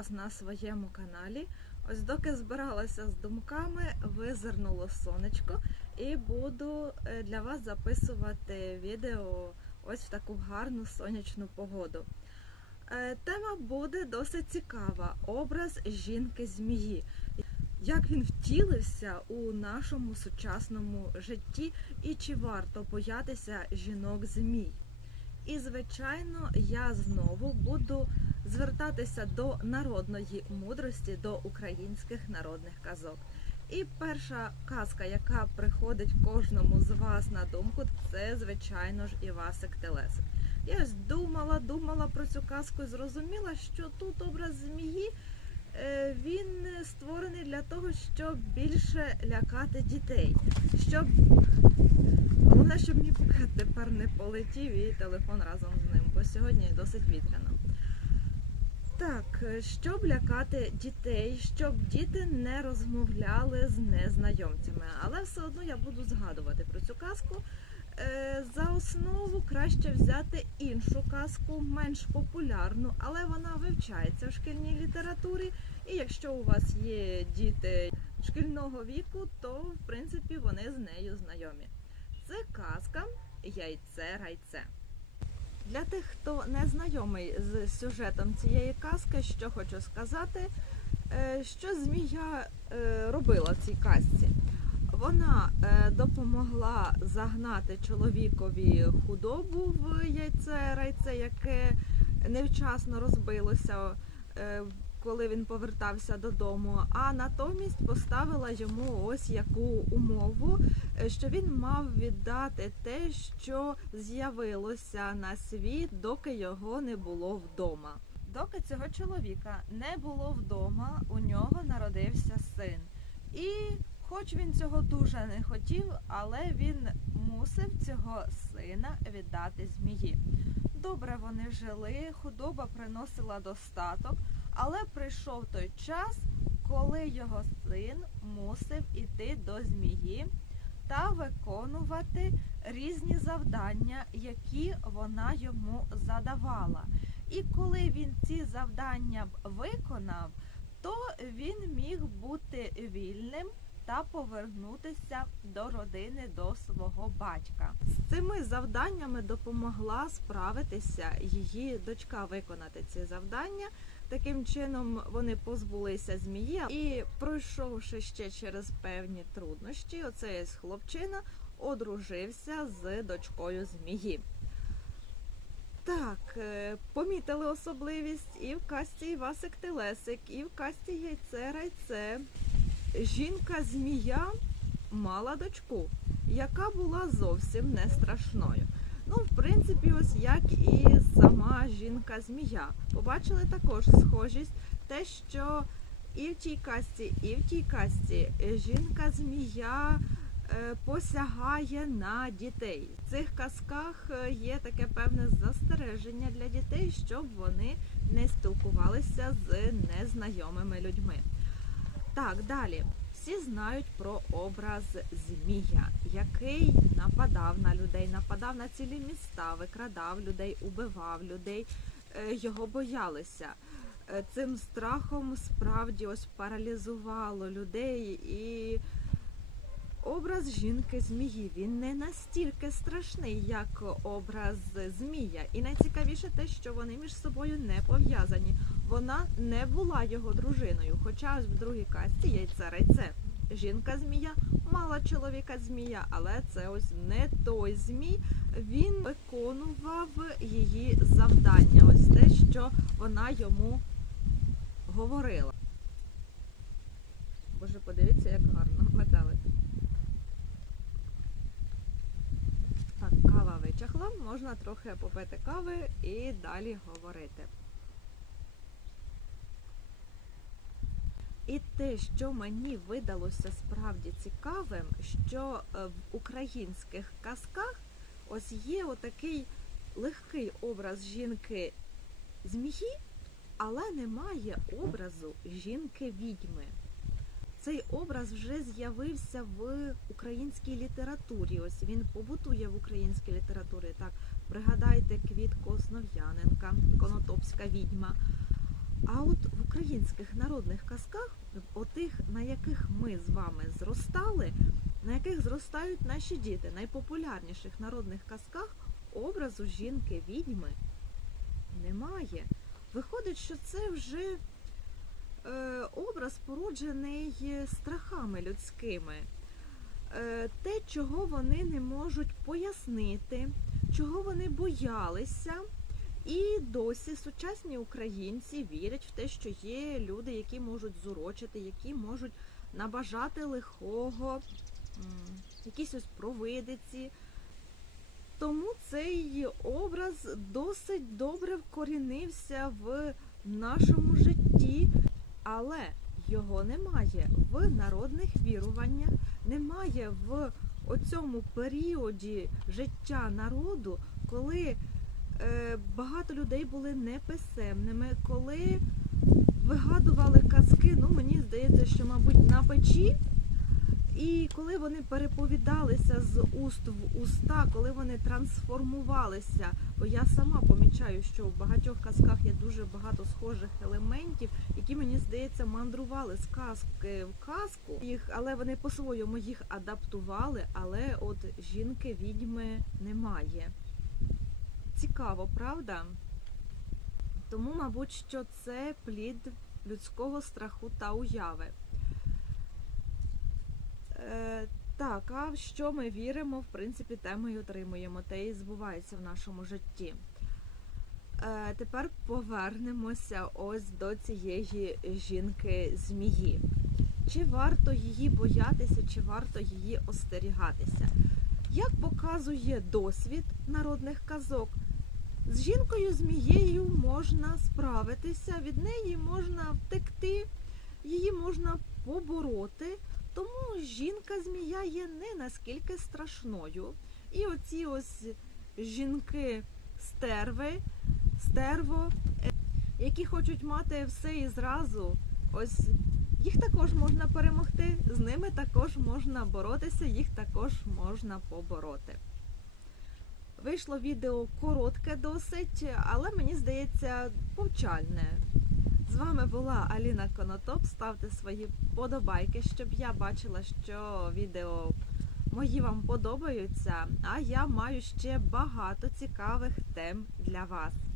вас на своєму каналі. Ось доки збиралася з думками, визирнуло сонечко і буду е, для вас записувати відео ось в таку гарну сонячну погоду. Е, Тема буде досить цікава: образ жінки-змії. Як він втілився у нашому сучасному житті, і чи варто боятися жінок-змій? І, звичайно, я знову буду звертатися до народної мудрості, до українських народних казок. І перша казка, яка приходить кожному з вас на думку, це, звичайно ж, Івасик Телесик. Я ось думала, думала про цю казку і зрозуміла, що тут образ змії е, він створений для того, щоб більше лякати дітей. Щоб головне, щоб мій букет тепер не полетів і телефон разом з ним, бо сьогодні досить вітряно. Так, е, щоб лякати дітей, щоб діти не розмовляли з незнайомцями. Але все одно я буду згадувати про цю казку. Е, За основу краще взяти іншу казку, менш популярну, але вона вивчається в шкільній літературі. І якщо у вас є діти шкільного віку, то в принципі вони з нею знайомі. Це казка Яйце-райце. Для тих, хто не знайомий з сюжетом цієї казки, що хочу сказати, е, що змія е, робила в цій казці. Вона е, допомогла загнати чоловікові худобу в яйце райце, яке невчасно розбилося, коли він повертався додому. А натомість поставила йому ось яку умову, е, що він мав віддати те, що з'явилося на світ, доки його не було вдома. Доки цього чоловіка не було вдома, у нього народився син. І Хоч він цього дуже не хотів, але він мусив цього сина віддати змії. Добре вони жили, худоба приносила достаток, але прийшов той час, коли його син мусив іти до змії та виконувати різні завдання, які вона йому задавала. І коли він ці завдання виконав, то він міг бути вільним та повернутися до родини до свого батька. З цими завданнями допомогла справитися її дочка виконати ці завдання. Таким чином вони позбулися змії і, пройшовши ще через певні труднощі, оцей хлопчина одружився з дочкою змії. Так, е, помітили особливість і в касті Івасик Телесик, і в касті Яйце Райце жінка-змія мала дочку, яка була зовсім не страшною. Ну, в принципі, ось як і сама жінка-змія. Побачили також схожість, те, що і в тій касті, і в тій касті жінка-змія е, посягає на дітей. В цих казках е, є таке певне застереження для дітей, щоб вони не спілкувалися з незнайомими людьми. Так, далі. Всі знають про образ Змія, який нападав на людей, нападав на цілі міста, викрадав людей, убивав людей, е, його боялися. Е, Цим страхом справді ось паралізувало людей і образ жінки змії він не настільки страшний, як образ змія. І найцікавіше те, що вони між собою не пов'язані. Вона не була його дружиною, хоча аж в другій касті яйце райце. Жінка змія мала чоловіка змія, але це ось не той змій. Він виконував її завдання. Ось те, що вона йому говорила. Боже, подивіться, як гарно метелик. Кава можна трохи попити кави і далі говорити. І те, що мені видалося справді цікавим, що е, в українських казках ось є отакий легкий образ жінки змії, але немає образу жінки-відьми. Цей образ вже з'явився в українській літературі. Ось він побутує в українській літературі. Так, пригадайте Квітку Основ'яненка, Конотопська відьма. А от в українських народних казках, отих, на яких ми з вами зростали, на яких зростають наші діти, найпопулярніших народних казках образу жінки відьми немає. Виходить, що це вже образ породжений страхами людськими. Е, те, чого вони не можуть пояснити, чого вони боялися. І досі сучасні українці вірять в те, що є люди, які можуть зурочити, які можуть набажати лихого, якісь ось провидиці. Тому цей образ досить добре вкорінився в нашому житті, але його немає в народних віруваннях, немає в оцьому періоді життя народу, коли е, багато людей були неписемними, коли вигадували казки, ну мені здається, що, мабуть, на печі. І коли вони переповідалися з уст в уста, коли вони трансформувалися, бо я сама помічаю, що в багатьох казках є дуже багато схожих елементів, які мені здається мандрували з казки в казку, їх, але вони по-своєму їх адаптували. Але от жінки відьми немає. Цікаво, правда? Тому, мабуть, що це плід людського страху та уяви. Е, так, а в що ми віримо, в принципі, те ми й отримуємо, те і збувається в нашому житті. Е, тепер повернемося ось до цієї жінки змії. Чи варто її боятися, чи варто її остерігатися? Як показує досвід народних казок, з жінкою змією можна справитися, від неї можна втекти, її можна побороти. Тому жінка-змія є не наскільки страшною. І оці ось жінки стерви, стерво, е, які хочуть мати все і зразу, ось їх також можна перемогти, з ними також можна боротися, їх також можна побороти. Вийшло відео коротке досить, але мені здається повчальне. Вами була Аліна Конотоп. Ставте свої подобайки, щоб я бачила, що відео мої вам подобаються. А я маю ще багато цікавих тем для вас.